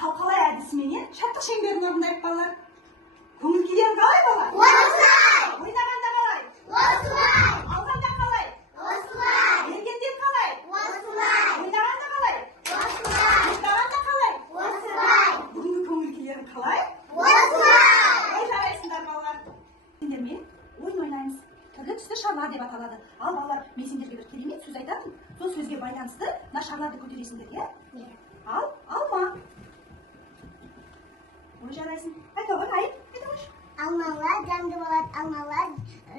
Қалқалай әдісіменен шаттық шеңберін орындайық балалар. Көңіл күйден қалай балалар? Осылай! Ойнағанда қалай? Осылай! Алғанда қалай? Осылай! Бергенден қалай? Осылай! Ойнағанда қалай? Осылай! Ұйықтағанда қалай? Осылай! Бүгінгі көңіл күйлерің қалай? Осылай! Ой жарайсыңдар балалар. Сендермен ойын ойнаймыз. Түрлі түсті шарлар деп аталады. Ал балалар, мен сендерге бір керемет сөз айтамын. Сол сөзге байланысты мына шарларды көтересіңдер, иә? Ал, алма. Ой жарайсың. Айта ғой, айт қойшы. Алмалар жанды болады, алмалар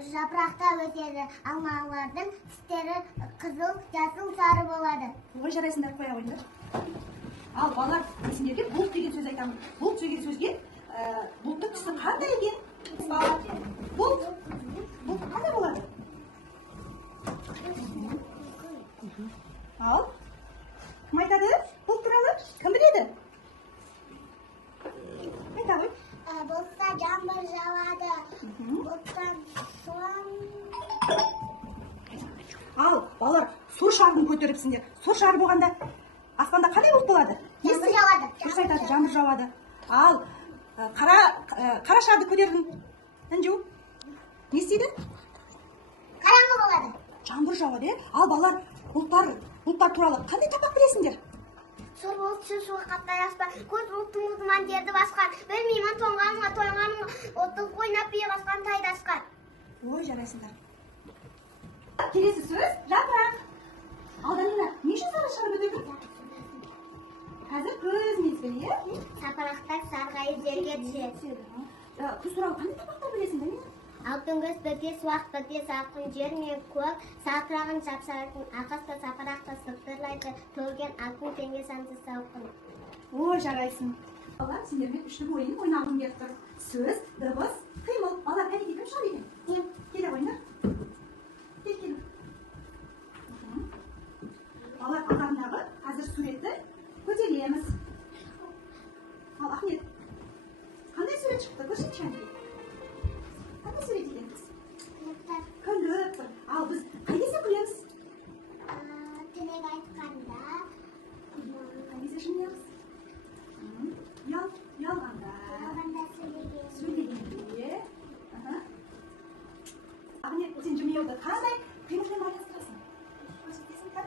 жапырақта өседі. Алмалардың түстері қызыл, жасыл, сары болады. Ой жарайсыңдар, қоя қойыңдар. Ал балалар, мен сендерге бұлт деген сөз айтамын. Бұлт деген сөзге бұлттың түсі қандай екен? Бұлт қандай болады? Ал кім айтады бұлт туралы? Кім біледі? Айта ғой. Бұлтта жаңбыр жауады. Бұлттан соң... Ал балалар, сор шарын көтеріпсіңдер. Сор шары болғанда аспанда қандай бұлт болады? Жаңбыр жауады. Дұрыс айтады, жаңбыр жауады. Ал қара шарды көтердің. Інжу, не істейді? Қараңғы болады. Жаңбыр жауады, ал балалар, бұлттар туралы қандай тапақ білесіңдер? Сор бұлт суық қаптай аспан, көз бұлттың ұзыман жерді басқан, білмеймін тоңғаныңа, тойғаныңа, отты ойнап бие басқан тайды асқан. Ой, жарайсыңдар. Келесі сөз, жапырақ. Алданына, не үшін сары шар көтердің? Қазір күз мезгілі, иә? Сапырақтар сарғайып жерге түседі. Күз туралы қандай тапақтар білесіңдер? Алтын көз бітес, уақыт бітес, ақын жер мен көк, сапырағын жапсаратын, ақаста сапырақты сықтырлайды, төгген алтын теңге сансыз салқын. Ой, жарайсың. Балалар, сендермен үштік ойын ойнағым келіп тұр. Сөз, дыбыс, қимыл. Балалар, кәдеге кім шығар екен? Келе қойыңдар. Кел. Балалар, алдарындағы қазір суретті көтереміз. Ал, Ахмет, қандай сурет шықты? Көрсетші әнеге. Қандай сурет екен? Күліп тұр. Ал, біз қай кезде күлеміз? Тілек айтқанда. Қай кезде жымиямыз? Ұялғанда. Сөйлегенде. Ахмет, сен жымиюды қандай қимылмен байланыстырасың? Көрсетесің кәр?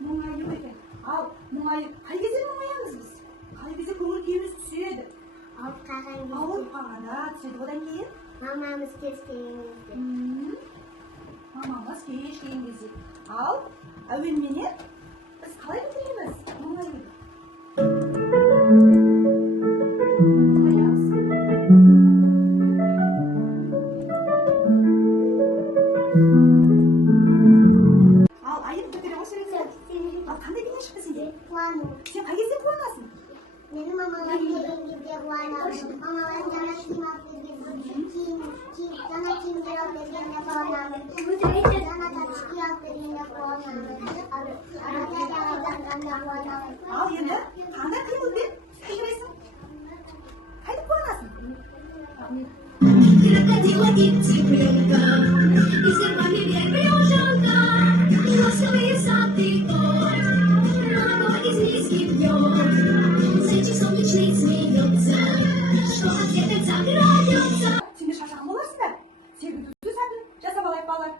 Мұңаю екен. Ал, мұңаю, қай кезде мұңаямыз біз? Қай кезде көңіл күйіміз түседі? Ауыл қағанда түседі. Одан кейін? Мамамыз кеш келген кезде. Мамамыз кеш келген кезде. Ал, әуенменен біз қалай білдіреміз? Мұңаюды. Сен қай кезде қуанасың? Менің мамалар келген кезде қуанамын. Мамалар жаңа киім алып бергенде, жаңа киімдер алып бергенде қуанамын. Жаңа тапшки алып бергенде қуанамын. Арада айданғанда қуанамын. Ал енді қандай қимылмен жүресің? Қайтып қуанасың? Крокодила цыпленка, и за вами верблюжонка, ласковые сады торт, ногу из низких бьет, зайчик солнечный смеется, что ответит закрадется. Сендер шаршаған боларсыңдар. Сегіз сәтін жасап алайық балалар.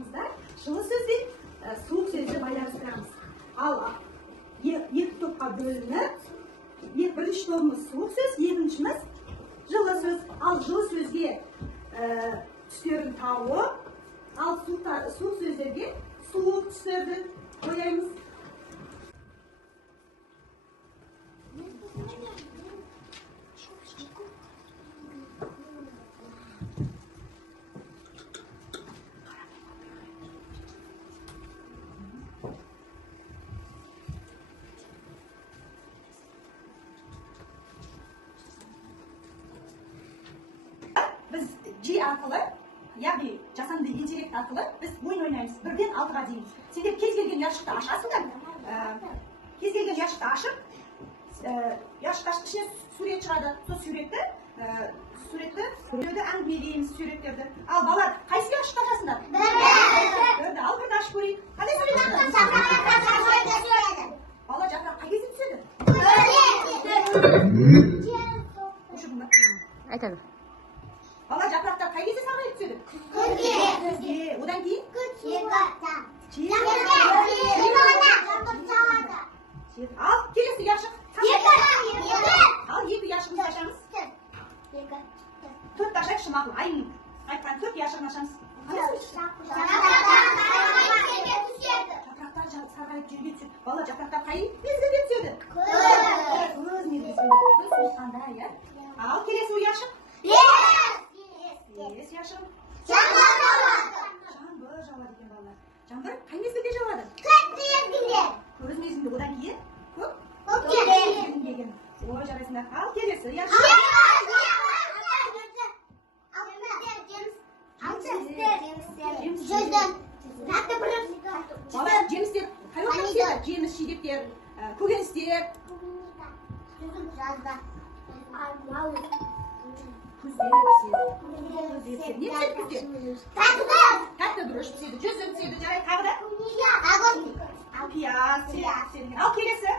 ортамызда жылы сөз бен суық сөзді байланыстырамыз. Ал екі топқа бөлініп, бірінші тобымыз суық сөз, екіншіміз жылы сөз. Ал жылы сөзге түстерін тауып, ал суық сөздерге суық түстерді қоямыз. Біз G арқылы, яғни жасанды интеллект арқылы біз ойын ойнаймыз. 1-ден 6-ға дейін. Сендер кез келген ящикті ашасыңдар. Кез келген ящикті ашып, ящикті ішіне сурет шығады. Сол суретті әңгімелейміз суреттерді. Ал балалар, қайсы ящикті ашасыңдар? 1-ді. Ал 1-ді ашып көрейік. Қандай сурет шығады? Бала жапырақ қай кезде түседі? Айтады. Бала жапырақтар қай кезде сарғайып түседі? Күзге. Одан кейін? Ал келесі яшық. Ал 2 яшығымызды ашамыз. 4 ашайықшы мақұл. Айның айтқан 4 яшығын ашамыз. Жапырақтар сарғайып жерге түседі. Бала жапырақтар қай мезгілде түседі? Күз мезгілінде. Күз суытқанда, иә? Ал келесі яшық. 5 яшығым. Жаңбыр жауады екен балалар. Жаңбыр қай мезгілде жауады? Күз мезгілінде. Одан кейін? Көктем. Ой, жарайсыңдар. Ал келесі яшық. Балалар, жемістер қай уақытта піседі? Жеміс, жидектер, көкөністер. Күзде піседі. Не піседі күзде? Тәтті бұрыш піседі, жүзім піседі, жарай тағы да? Пияз піседі. Ал келесі?